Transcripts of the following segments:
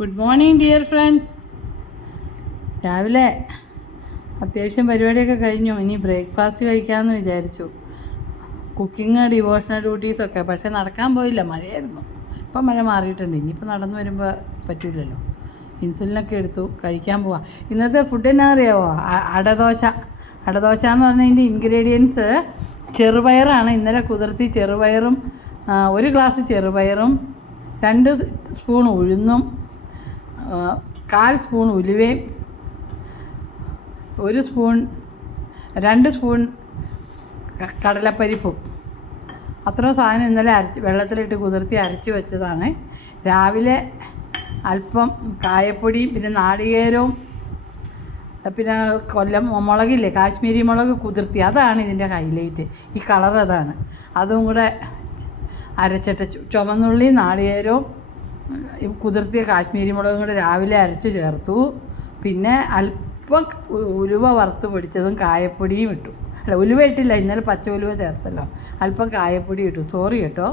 Good morning dear friends. രാവിലെ അത്യാവശ്യം പരിപാടിയൊക്കെ കഴിഞ്ഞു. ഇനി ബ്രേക്ക്ഫാസ്റ്റ് കഴിക്കാമെന്ന് വിചാരിച്ചു. കുക്കിംഗ്, ഡിവോഷണൽ ഡ്യൂട്ടീസൊക്കെ. പക്ഷേ നടക്കാൻ പോയില്ല, മഴയായിരുന്നു. ഇപ്പം മഴ മാറിയിട്ടുണ്ട്. ഇനിയിപ്പോൾ നടന്നു വരുമ്പോൾ പറ്റില്ലല്ലോ. ഇൻസുലിനൊക്കെ എടുത്തു, കഴിക്കാൻ പോവാം. ഇന്നത്തെ ഫുഡ് എന്നാ അറിയാമോ? അടദോശ. അടദോശ എന്ന് പറഞ്ഞതിൻ്റെ ഇൻഗ്രീഡിയൻസ് ചെറുപയറാണ്. ഇന്നലെ കുതിർത്തി ചെറുപയറും 1 ഗ്ലാസ് ചെറുപയറും 2 സ്പൂൺ ഉഴുന്നും 1/4 സ്പൂൺ ഉലുവയും 2 സ്പൂൺ കടലപ്പരിപ്പും. അത്രയും സാധനം ഇന്നലെ വെള്ളത്തിലിട്ട് കുതിർത്തി അരച്ച് വെച്ചതാണ്. രാവിലെ അല്പം കായപ്പൊടിയും പിന്നെ നാളികേരവും പിന്നെ മുളകില്ലേ, കാശ്മീരി മുളക് കുതിർത്തി, അതാണ് ഇതിൻ്റെ ഹൈലൈറ്റ്. ഈ കളർ അതാണ്. അതും കൂടെ അരച്ചിട്ട് ചുമന്നുള്ളി, നാളികേരവും കുതിർത്തിയ കാശ്മീരി മുളകും കൂടെ രാവിലെ അരച്ച് ചേർത്തു. പിന്നെ അല്പം ഉലുവ വറുത്ത് പൊടിച്ചതും കായപ്പൊടിയും ഇട്ടു. അല്ല, ഉലുവ ഇട്ടില്ല, ഇന്നലെ പച്ച ഉലുവ ചേർത്തല്ലോ. അല്പം കായപ്പൊടി ഇട്ടു. സോറി കേട്ടോ.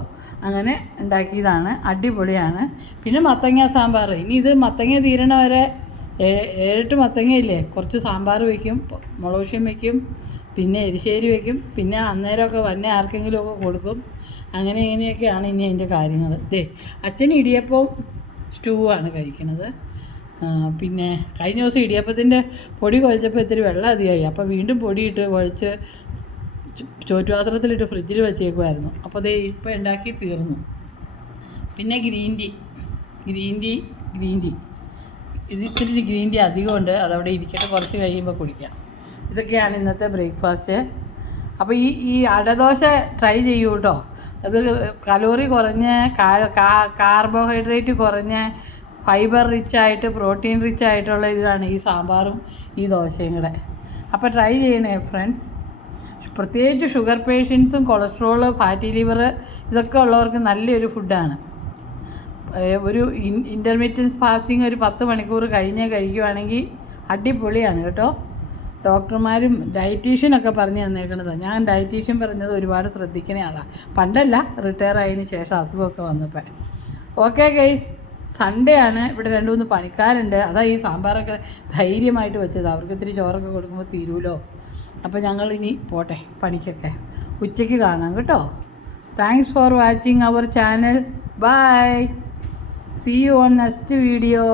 അങ്ങനെ ഉണ്ടാക്കിയതാണ്. അടിപൊളിയാണ്. പിന്നെ മത്തങ്ങ സാമ്പാർ. ഇനി ഇത് മത്തങ്ങ തീരണ വരെ 7-8 മത്തങ്ങയില്ലേ, കുറച്ച് സാമ്പാർ വയ്ക്കും, മുളകുശ്യം വയ്ക്കും, പിന്നെ എരിശ്ശേരി വയ്ക്കും, പിന്നെ അന്നേരമൊക്കെ വന്നെ ആർക്കെങ്കിലുമൊക്കെ കൊടുക്കും. അങ്ങനെ ഇങ്ങനെയൊക്കെയാണ് ഇനി അതിൻ്റെ കാര്യങ്ങൾ. അച്ഛൻ ഇടിയപ്പവും സ്റ്റൂ ആണ് കഴിക്കുന്നത്. പിന്നെ കഴിഞ്ഞ ദിവസം ഇടിയപ്പത്തിൻ്റെ പൊടി കുഴച്ചപ്പോൾ ഇത്തിരി വെള്ളം അധികമായി. അപ്പോൾ വീണ്ടും പൊടിയിട്ട് കുഴച്ച് ചോറ്റുപാത്രത്തിലിട്ട് ഫ്രിഡ്ജിൽ വെച്ചേക്കുമായിരുന്നു. അപ്പോൾ ഇപ്പോൾ ഉണ്ടാക്കി തീർന്നു. പിന്നെ ഗ്രീൻ ടീ ഇത് ഇത്തിരി ഗ്രീൻ ടീ അധികമുണ്ട്. അതവിടെ ഇരിക്കട്ടെ, കുറച്ച് കഴിയുമ്പോൾ കുടിക്കാം. ഇതൊക്കെയാണ് ഇന്നത്തെ ബ്രേക്ക്ഫാസ്റ്റ്. അപ്പോൾ ഈ അടദോശ ട്രൈ ചെയ്യൂ കേട്ടോ. അത് കലോറി കുറഞ്ഞ് കാർബോഹൈഡ്രേറ്റ് കുറഞ്ഞ് ഫൈബർ റിച്ചായിട്ട് പ്രോട്ടീൻ റിച്ചായിട്ടുള്ള ഇതാണ് ഈ സാമ്പാറും ഈ ദോശയും കൂടെ. അപ്പോൾ ട്രൈ ചെയ്യണേ ഫ്രണ്ട്സ്. പ്രത്യേകിച്ച് ഷുഗർ പേഷ്യൻസും കൊളസ്ട്രോള്, ഫാറ്റി ലിവർ ഇതൊക്കെ ഉള്ളവർക്ക് നല്ലൊരു ഫുഡാണ്. ഒരു ഇൻ്റർമീഡിയറ്റ് ഫാസ്റ്റിംഗ് ഒരു 10 മണിക്കൂർ കഴിഞ്ഞ് കഴിക്കുവാണെങ്കിൽ അടിപൊളിയാണ് കേട്ടോ. ഡോക്ടർമാരും ഡയറ്റീഷ്യനൊക്കെ പറഞ്ഞു തന്നേക്കണതാണ്. ഞാൻ ഡയറ്റീഷ്യൻ പറഞ്ഞത് ഒരുപാട് ശ്രദ്ധിക്കണ ആളാണ്. പണ്ടല്ല, റിട്ടയർ ആയതിന് ശേഷം അസുഖമൊക്കെ വന്നപ്പോൾ. ഓക്കെ ഗൈസ്, സൺഡേ ആണ്. ഇവിടെ 2-3 പണിക്കാരുണ്ട്. അതാ ഈ സാമ്പാറൊക്കെ ധൈര്യമായിട്ട് വെച്ചത്. അവർക്ക് ഇത്തിരി ചോറൊക്കെ കൊടുക്കുമ്പോൾ തീരുമല്ലോ. അപ്പോൾ ഞങ്ങൾ ഇനി പോട്ടെ പണിക്കൊക്കെ. ഉച്ചയ്ക്ക് കാണാം കേട്ടോ. Thanks for watching our channel. Bye. See you on next video.